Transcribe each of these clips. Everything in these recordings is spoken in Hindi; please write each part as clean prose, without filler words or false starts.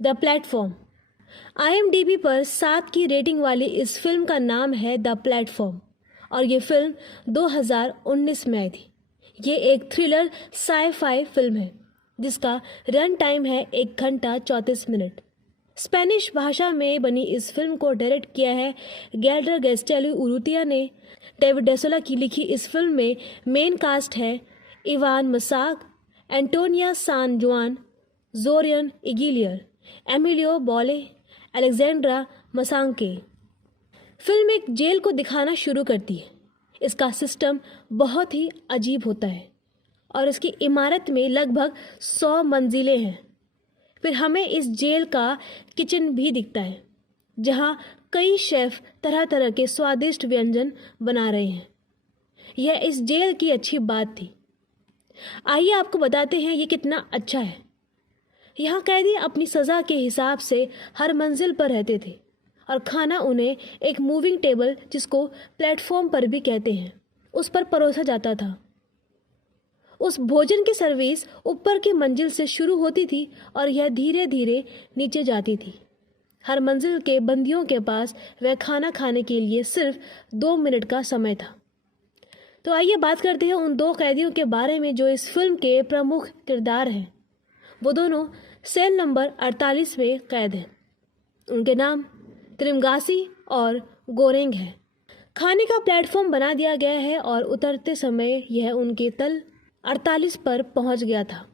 The platform. IMDb पर 7 की रेटिंग वाली इस फिल्म का नाम है द प्लेटफॉर्म और ये फिल्म 2019 में आई थी। ये एक थ्रिलर साई-फाई फिल्म है जिसका रन टाइम है 1 घंटा 34 मिनट। स्पेनिश भाषा में बनी इस फिल्म को डायरेक्ट किया है गैल्डर गैस्टेलू उरुतिया ने। डेविड डेसोला की लिखी इस फिल्म में मेन कास्ट है इवान मसाक, एंटोनिया सान जुआन, जोरियन इगिलियर, एमिलियो बॉले, अलेक्जेंड्रा मसांके। फिल्म एक जेल को दिखाना शुरू करती है। इसका सिस्टम बहुत ही अजीब होता है और इसकी इमारत में लगभग 100 मंजिलें हैं। फिर हमें इस जेल का किचन भी दिखता है जहाँ कई शेफ तरह तरह के स्वादिष्ट व्यंजन बना रहे हैं। यह इस जेल की अच्छी बात थी। आइए आपको बताते हैं ये कितना अच्छा है। यहाँ कैदी अपनी सज़ा के हिसाब से हर मंजिल पर रहते थे और खाना उन्हें एक मूविंग टेबल, जिसको प्लेटफॉर्म पर भी कहते हैं, उस पर परोसा जाता था। उस भोजन की सर्विस ऊपर की मंजिल से शुरू होती थी और यह धीरे धीरे नीचे जाती थी। हर मंजिल के बंदियों के पास वह खाना खाने के लिए सिर्फ 2 मिनट का समय था। तो आइए बात करते हैं उन 2 कैदियों के बारे में जो इस फिल्म के प्रमुख किरदार हैं। वो दोनों सेल नंबर 48 में कैद हैं। उनके नाम त्रिमगासी और गोरेंग है। खाने का प्लेटफॉर्म बना दिया गया है और उतरते समय यह उनके तल 48 पर पहुंच गया था।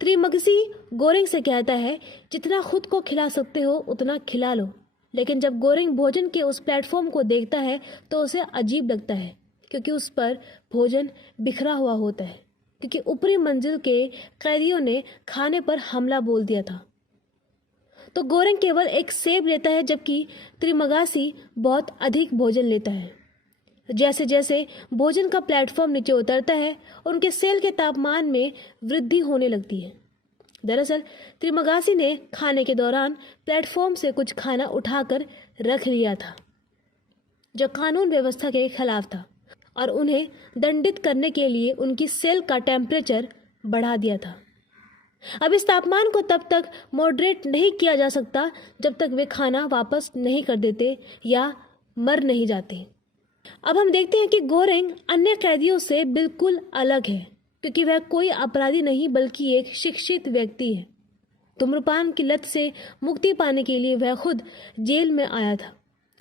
त्रिमगसी गोरेंग से कहता है, जितना खुद को खिला सकते हो उतना खिला लो। लेकिन जब गोरेंग भोजन के उस प्लेटफॉर्म को देखता है तो उसे अजीब लगता है क्योंकि उस पर भोजन बिखरा हुआ होता है, क्योंकि ऊपरी मंजिल के कैदियों ने खाने पर हमला बोल दिया था। तो गोरेंग केवल एक सेब लेता है जबकि त्रिमगासी बहुत अधिक भोजन लेता है। जैसे जैसे भोजन का प्लेटफॉर्म नीचे उतरता है उनके सेल के तापमान में वृद्धि होने लगती है। दरअसल त्रिमगासी ने खाने के दौरान प्लेटफॉर्म से कुछ खाना उठाकर रख लिया था जो कानून व्यवस्था के खिलाफ था और उन्हें दंडित करने के लिए उनकी सेल का टेम्परेचर बढ़ा दिया था। अब इस तापमान को तब तक मॉडरेट नहीं किया जा सकता जब तक वे खाना वापस नहीं कर देते या मर नहीं जाते। अब हम देखते हैं कि गोरेंग अन्य कैदियों से बिल्कुल अलग है क्योंकि वह कोई अपराधी नहीं बल्कि एक शिक्षित व्यक्ति है। धूम्रपान की लत से मुक्ति पाने के लिए वह खुद जेल में आया था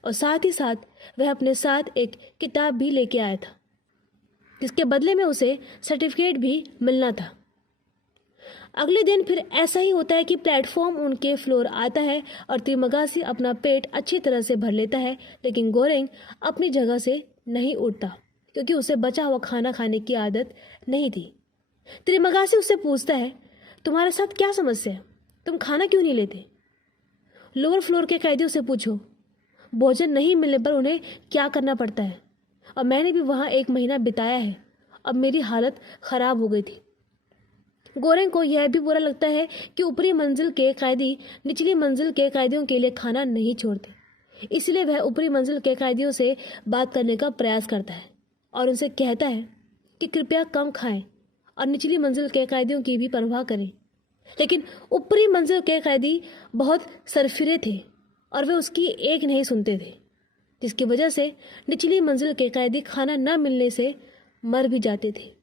और साथ ही साथ वह अपने साथ एक किताब भी लेके आया था जिसके बदले में उसे सर्टिफिकेट भी मिलना था। अगले दिन फिर ऐसा ही होता है कि प्लेटफॉर्म उनके फ्लोर आता है और त्रिमगासी अपना पेट अच्छी तरह से भर लेता है, लेकिन गोरेंग अपनी जगह से नहीं उठता क्योंकि उसे बचा हुआ खाना खाने की आदत नहीं थी। त्रिमगासी उससे पूछता है, तुम्हारे साथ क्या समस्या है? तुम खाना क्यों नहीं लेते? लोअर फ्लोर के कैदियों से पूछो, भोजन नहीं मिलने पर उन्हें क्या करना पड़ता है, और मैंने भी वहाँ 1 महीना बिताया है। अब मेरी हालत ख़राब हो गई थी। गोरेंग को यह भी बुरा लगता है कि ऊपरी मंजिल के कैदी निचली मंजिल के कैदियों के लिए खाना नहीं छोड़ते, इसलिए वह ऊपरी मंजिल के कैदियों से बात करने का प्रयास करता है और उनसे कहता है कि कृपया कम खाएं और निचली मंजिल के कैदियों की भी परवाह करें। लेकिन ऊपरी मंजिल के कैदी बहुत सरफिरे थे और वे उसकी एक नहीं सुनते थे, जिसकी वजह से निचली मंजिल के कैदी खाना न मिलने से मर भी जाते थे।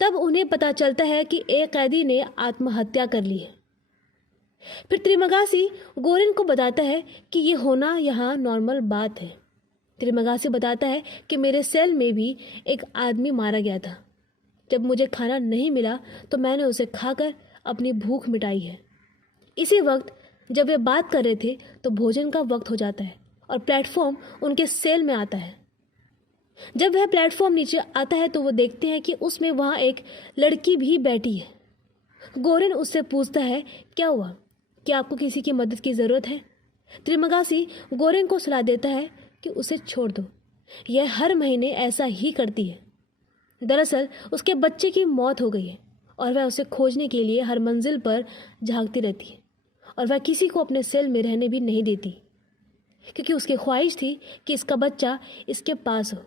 तब उन्हें पता चलता है कि एक कैदी ने आत्महत्या कर ली है। फिर त्रिमगासी गोरेंग को बताता है कि ये होना यहाँ नॉर्मल बात है। त्रिमगासी बताता है कि मेरे सेल में भी एक आदमी मारा गया था। जब मुझे खाना नहीं मिला तो मैंने उसे खाकर अपनी भूख मिटाई है। इसी वक्त जब वे बात कर रहे थे तो भोजन का वक्त हो जाता है और प्लेटफॉर्म उनके सेल में आता है। जब वह प्लेटफॉर्म नीचे आता है तो वो देखते हैं कि उसमें वहाँ एक लड़की भी बैठी है। गोरेंग उससे पूछता है, क्या हुआ? क्या आपको किसी की मदद की ज़रूरत है? त्रिमगासी गोरेंग को सलाह देता है कि उसे छोड़ दो, यह हर महीने ऐसा ही करती है। दरअसल उसके बच्चे की मौत हो गई है और वह उसे खोजने के लिए हर मंजिल पर झांकती रहती है और वह किसी को अपने सेल में रहने भी नहीं देती क्योंकि उसकी ख्वाहिश थी कि इसका बच्चा इसके पास हो।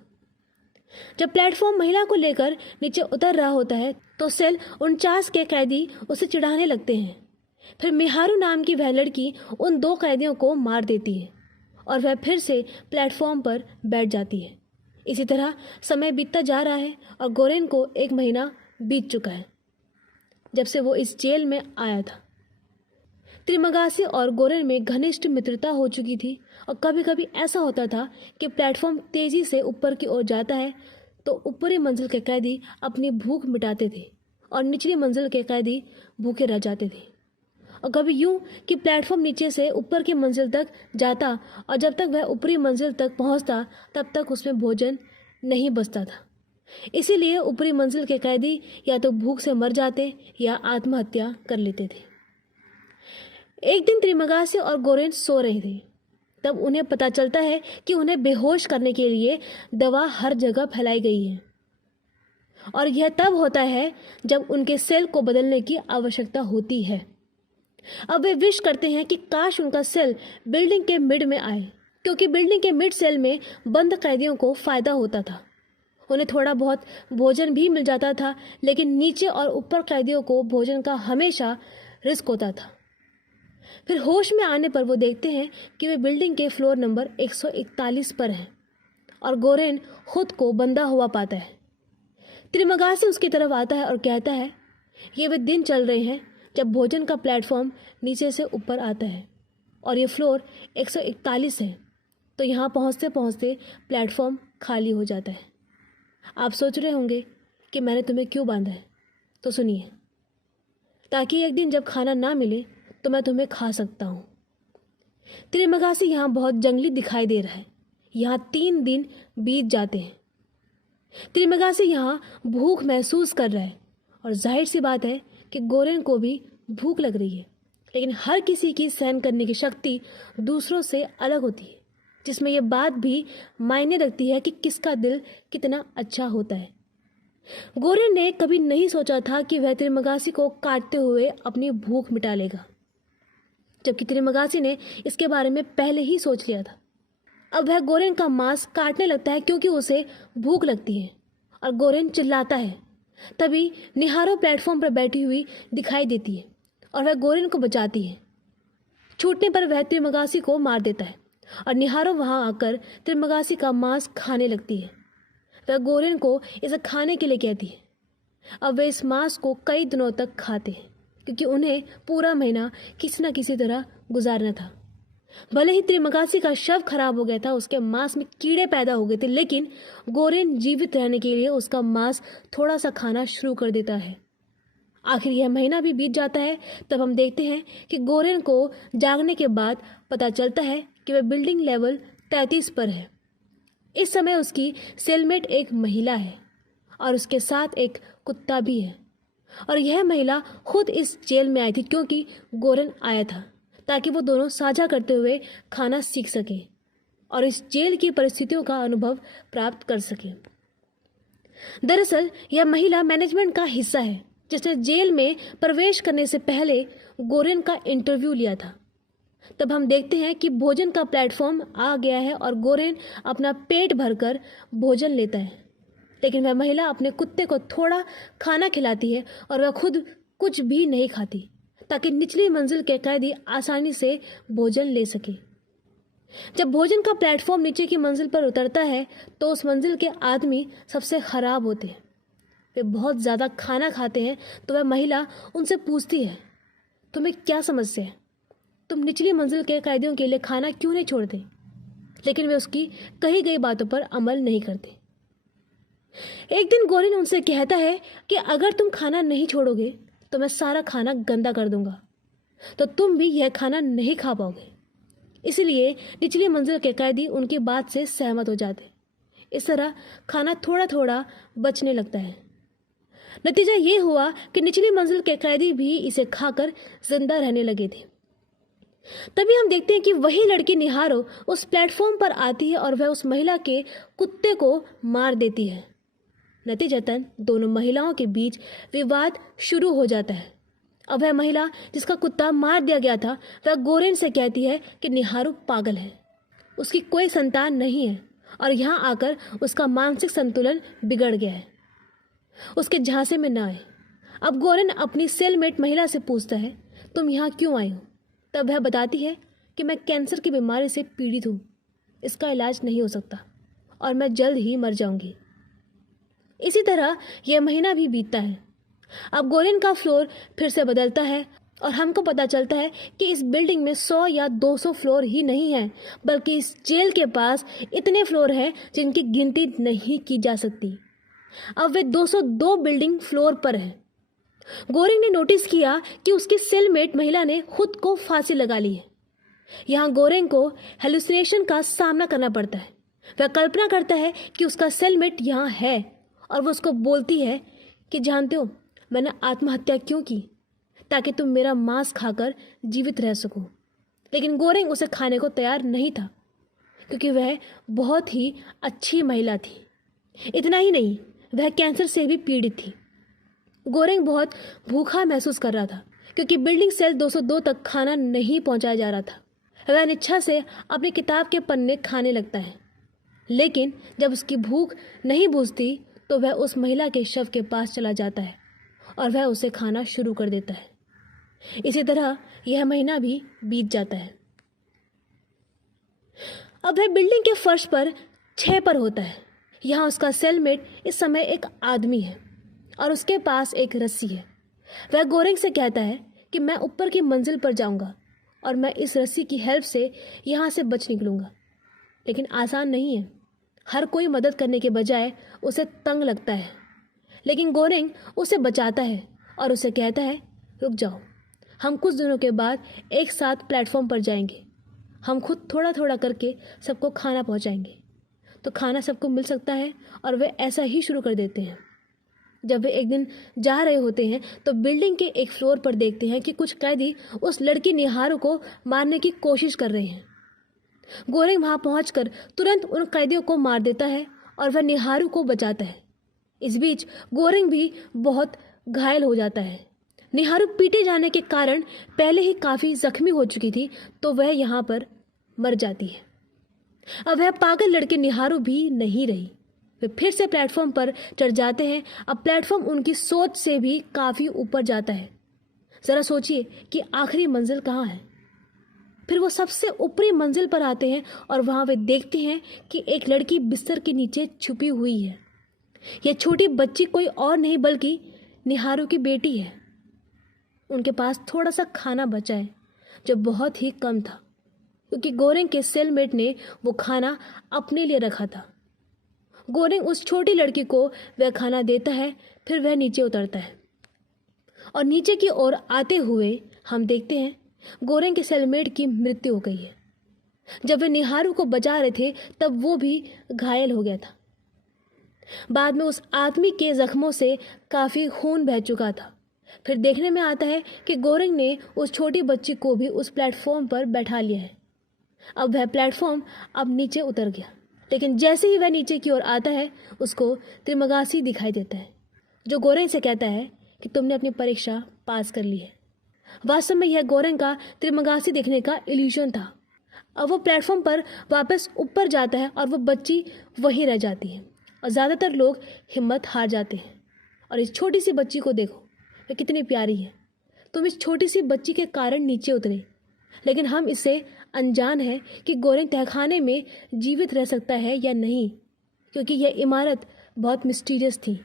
जब प्लेटफॉर्म महिला को लेकर नीचे उतर रहा होता है तो सेल 49 के कैदी उसे चिढ़ाने लगते हैं। फिर मिहारू नाम की वह लड़की उन दो कैदियों को मार देती है और वह फिर से प्लेटफॉर्म पर बैठ जाती है। इसी तरह समय बीतता जा रहा है और गोरेन को 1 महीना बीत चुका है जब से वो इस जेल में आया था। त्रिमगासी और गोरेन में घनिष्ठ मित्रता हो चुकी थी और कभी कभी ऐसा होता था कि प्लेटफॉर्म तेजी से ऊपर की ओर जाता है तो ऊपरी मंजिल के कैदी अपनी भूख मिटाते थे और निचली मंजिल के कैदी भूखे रह जाते थे। और कभी यूं कि प्लेटफॉर्म नीचे से ऊपर की मंजिल तक जाता और जब तक वह ऊपरी मंजिल तक पहुंचता तब तक उसमें भोजन नहीं बचता था। इसीलिए ऊपरी मंजिल के कैदी या तो भूख से मर जाते या आत्महत्या कर लेते थे। एक दिन त्रिमगासी और गोरेन सो रहे थे, तब उन्हें पता चलता है कि उन्हें बेहोश करने के लिए दवा हर जगह फैलाई गई है और यह तब होता है जब उनके सेल को बदलने की आवश्यकता होती है। अब वे विश करते हैं कि काश उनका सेल बिल्डिंग के मिड में आए, क्योंकि बिल्डिंग के मिड सेल में बंद कैदियों को फायदा होता था। उन्हें थोड़ा बहुत भोजन भी मिल जाता था, लेकिन नीचे और ऊपर कैदियों को भोजन का हमेशा रिस्क होता था। फिर होश में आने पर वो देखते हैं कि वे बिल्डिंग के फ्लोर नंबर 141 पर हैं और गोरेन खुद को बंधा हुआ पाता है। त्रिमगासी उसकी तरफ आता है और कहता है ये वे दिन चल रहे हैं जब भोजन का प्लेटफॉर्म नीचे से ऊपर आता है और ये फ्लोर 141 है, तो यहाँ पहुँचते पहुँचते प्लेटफॉर्म खाली हो जाता है। आप सोच रहे होंगे कि मैंने तुम्हें क्यों बांधा है, तो सुनिए, ताकि एक दिन जब खाना ना मिले तो मैं तुम्हें खा सकता हूँ। त्रिमगासी यहाँ बहुत जंगली दिखाई दे रहा है। यहाँ 3 दिन बीत जाते हैं। त्रिमगासी यहाँ भूख महसूस कर रहा है और जाहिर सी बात है कि गोरेन को भी भूख लग रही है, लेकिन हर किसी की सहन करने की शक्ति दूसरों से अलग होती है, जिसमें यह बात भी मायने रखती है कि किसका दिल कितना अच्छा होता है। गोरेन ने कभी नहीं सोचा था कि वह त्रिमगासी को काटते हुए अपनी भूख मिटा लेगा, जबकि त्रिमगासी ने इसके बारे में पहले ही सोच लिया था। अब वह गोरेन का मांस काटने लगता है क्योंकि उसे भूख लगती है और गोरेन चिल्लाता है। तभी निहारो प्लेटफॉर्म पर बैठी हुई दिखाई देती है और वह गोरेन को बचाती है। छूटने पर वह त्रिमगासी को मार देता है और निहारो वहां आकर त्रिमगासी का मांस खाने लगती है। वह गोरेन को इसे खाने के लिए कहती है। अब वे इस मांस को कई दिनों तक खाते हैं क्योंकि उन्हें पूरा महीना किसी न किसी तरह गुजारना था। भले ही त्रिमगासी का शव खराब हो गया था, उसके मांस में कीड़े पैदा हो गए थे, लेकिन गोरेन जीवित रहने के लिए उसका मांस थोड़ा सा खाना शुरू कर देता है। आखिर यह महीना भी बीत जाता है। तब हम देखते हैं कि गोरेन को जागने के बाद पता चलता है कि वह बिल्डिंग लेवल 33 पर है। इस समय उसकी सेलमेट एक महिला है और उसके साथ एक कुत्ता भी है। और यह महिला खुद इस जेल में आई थी क्योंकि गोरेन आया था, ताकि वो दोनों साझा करते हुए खाना सीख सके और इस जेल की परिस्थितियों का अनुभव प्राप्त कर सके। दरअसल यह महिला मैनेजमेंट का हिस्सा है जिसने जेल में प्रवेश करने से पहले गोरेन का इंटरव्यू लिया था। तब हम देखते हैं कि भोजन का प्लेटफॉर्म आ गया है और गोरेन अपना पेट भरकर भोजन लेता है, लेकिन वह महिला अपने कुत्ते को थोड़ा खाना खिलाती है और वह खुद कुछ भी नहीं खाती, ताकि निचली मंजिल के कैदी आसानी से भोजन ले सके। जब भोजन का प्लेटफॉर्म नीचे की मंजिल पर उतरता है तो उस मंजिल के आदमी सबसे खराब होते हैं। वे बहुत ज़्यादा खाना खाते हैं। तो वह महिला उनसे पूछती है, तुम्हें क्या समस्या है? तुम निचली मंजिल के कैदियों के लिए खाना क्यों नहीं छोड़ते? लेकिन वे उसकी कही गई बातों पर अमल नहीं करते। एक दिन गोरेन उनसे कहता है कि अगर तुम खाना नहीं छोड़ोगे तो मैं सारा खाना गंदा कर दूंगा, तो तुम भी यह खाना नहीं खा पाओगे। इसलिए निचली मंजिल के कैदी उनकी बात से सहमत हो जाते। इस तरह खाना थोड़ा थोड़ा बचने लगता है। नतीजा ये हुआ कि निचली मंजिल के कैदी भी इसे खाकर जिंदा रहने लगे थे। तभी हम देखते हैं कि वही लड़की निहारो उस प्लेटफॉर्म पर आती है और वह उस महिला के कुत्ते को मार देती है। नतीजतन दोनों महिलाओं के बीच विवाद शुरू हो जाता है। अब वह महिला जिसका कुत्ता मार दिया गया था वह गोरेन से कहती है कि निहारो पागल है, उसकी कोई संतान नहीं है और यहाँ आकर उसका मानसिक संतुलन बिगड़ गया है, उसके झांसे में ना आए। अब गोरेन अपनी सेलमेट महिला से पूछता है, तुम यहाँ क्यों आई हो? तब वह बताती है कि मैं कैंसर की बीमारी से पीड़ित हूँ, इसका इलाज नहीं हो सकता और मैं जल्द ही मर जाऊंगी। इसी तरह यह महीना भी बीतता है। अब गोरेन का फ्लोर फिर से बदलता है और हमको पता चलता है कि इस बिल्डिंग में 100 या 200 फ्लोर ही नहीं हैं, बल्कि इस जेल के पास इतने फ्लोर हैं जिनकी गिनती नहीं की जा सकती। अब वे 202 बिल्डिंग फ्लोर पर हैं। गोरेन ने नोटिस किया कि उसकी सेलमेट महिला ने खुद को फांसी लगा ली है। यहाँ गोरेन को हेलुसिनेशन का सामना करना पड़ता है। वह कल्पना करता है कि उसका सेलमेट यहाँ है और वो उसको बोलती है कि जानते हो मैंने आत्महत्या क्यों की, ताकि तुम मेरा मांस खाकर जीवित रह सको। लेकिन गोरेन उसे खाने को तैयार नहीं था, क्योंकि वह बहुत ही अच्छी महिला थी। इतना ही नहीं, वह कैंसर से भी पीड़ित थी। गोरेन बहुत भूखा महसूस कर रहा था, क्योंकि बिल्डिंग सेल 202 तक खाना नहीं पहुंचाया जा रहा था। वह अनिच्छा से अपनी किताब के पन्ने खाने लगता है, लेकिन जब उसकी भूख नहीं बुझती तो वह उस महिला के शव के पास चला जाता है और वह उसे खाना शुरू कर देता है। इसी तरह यह महीना भी बीत जाता है। अब वह बिल्डिंग के फर्श पर 6 पर होता है। यहाँ उसका सेलमेट इस समय एक आदमी है और उसके पास एक रस्सी है। वह गोरेन से कहता है कि मैं ऊपर की मंजिल पर जाऊंगा और मैं इस रस्सी की हेल्प से यहाँ से बच निकलूंगा। लेकिन आसान नहीं है। हर कोई मदद करने के बजाय उसे तंग लगता है। लेकिन गोरेन उसे बचाता है और उसे कहता है रुक जाओ, हम कुछ दिनों के बाद एक साथ प्लेटफॉर्म पर जाएंगे। हम खुद थोड़ा थोड़ा करके सबको खाना पहुंचाएंगे, तो खाना सबको मिल सकता है। और वे ऐसा ही शुरू कर देते हैं। जब वे एक दिन जा रहे होते हैं तो बिल्डिंग के एक फ्लोर पर देखते हैं कि कुछ कैदी उस लड़की निहारू को मारने की कोशिश कर रहे हैं। गोरेन वहां पहुंचकर तुरंत उन कैदियों को मार देता है और वह निहारू को बचाता है। इस बीच गोरेन भी बहुत घायल हो जाता है। निहारू पीटे जाने के कारण पहले ही काफ़ी जख्मी हो चुकी थी, तो वह यहाँ पर मर जाती है। अब वह पागल लड़की निहारू भी नहीं रही। वे फिर से प्लेटफॉर्म पर चढ़ जाते हैं। अब प्लेटफॉर्म उनकी सोच से भी काफ़ी ऊपर जाता है। ज़रा सोचिए कि आखिरी मंजिल कहाँ है। फिर वो सबसे ऊपरी मंजिल पर आते हैं और वहाँ वे देखते हैं कि एक लड़की बिस्तर के नीचे छुपी हुई है। यह छोटी बच्ची कोई और नहीं बल्कि निहारू की बेटी है। उनके पास थोड़ा सा खाना बचा है, जो बहुत ही कम था, क्योंकि गोरेन के सेलमेट ने वो खाना अपने लिए रखा था। गोरेन उस छोटी लड़की को वह खाना देता है। फिर वह नीचे उतरता है और नीचे की ओर आते हुए हम देखते हैं गोरेन के सेलमेट की मृत्यु हो गई है। जब वे निहारू को बचा रहे थे तब वो भी घायल हो गया था। बाद में उस आदमी के जख्मों से काफ़ी खून बह चुका था। फिर देखने में आता है कि गोरेन ने उस छोटी बच्ची को भी उस प्लेटफॉर्म पर बैठा लिया है। अब वह प्लेटफॉर्म अब नीचे उतर गया, लेकिन जैसे ही वह नीचे की ओर आता है उसको त्रिमगासी दिखाई देता है, जो गोरेन से कहता है कि तुमने अपनी परीक्षा पास कर ली है। वास्तव में यह गोरेन का त्रिमगासी देखने का इल्यूजन था। अब वो प्लेटफॉर्म पर वापस ऊपर जाता है और वो बच्ची वहीं रह जाती है और ज़्यादातर लोग हिम्मत हार जाते हैं। और इस छोटी सी बच्ची को देखो, वह कितनी प्यारी है। तुम इस छोटी सी बच्ची के कारण नीचे उतरे, लेकिन हम इससे अनजान हैं कि गोरेन तहखाने में जीवित रह सकता है या नहीं, क्योंकि यह इमारत बहुत मिस्टीरियस थी।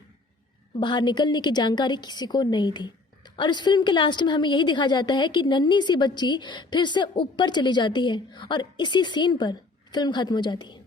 बाहर निकलने की जानकारी किसी को नहीं थी। और इस फिल्म के लास्ट में हमें यही दिखा जाता है कि नन्ही सी बच्ची फिर से ऊपर चली जाती है और इसी सीन पर फिल्म खत्म हो जाती है।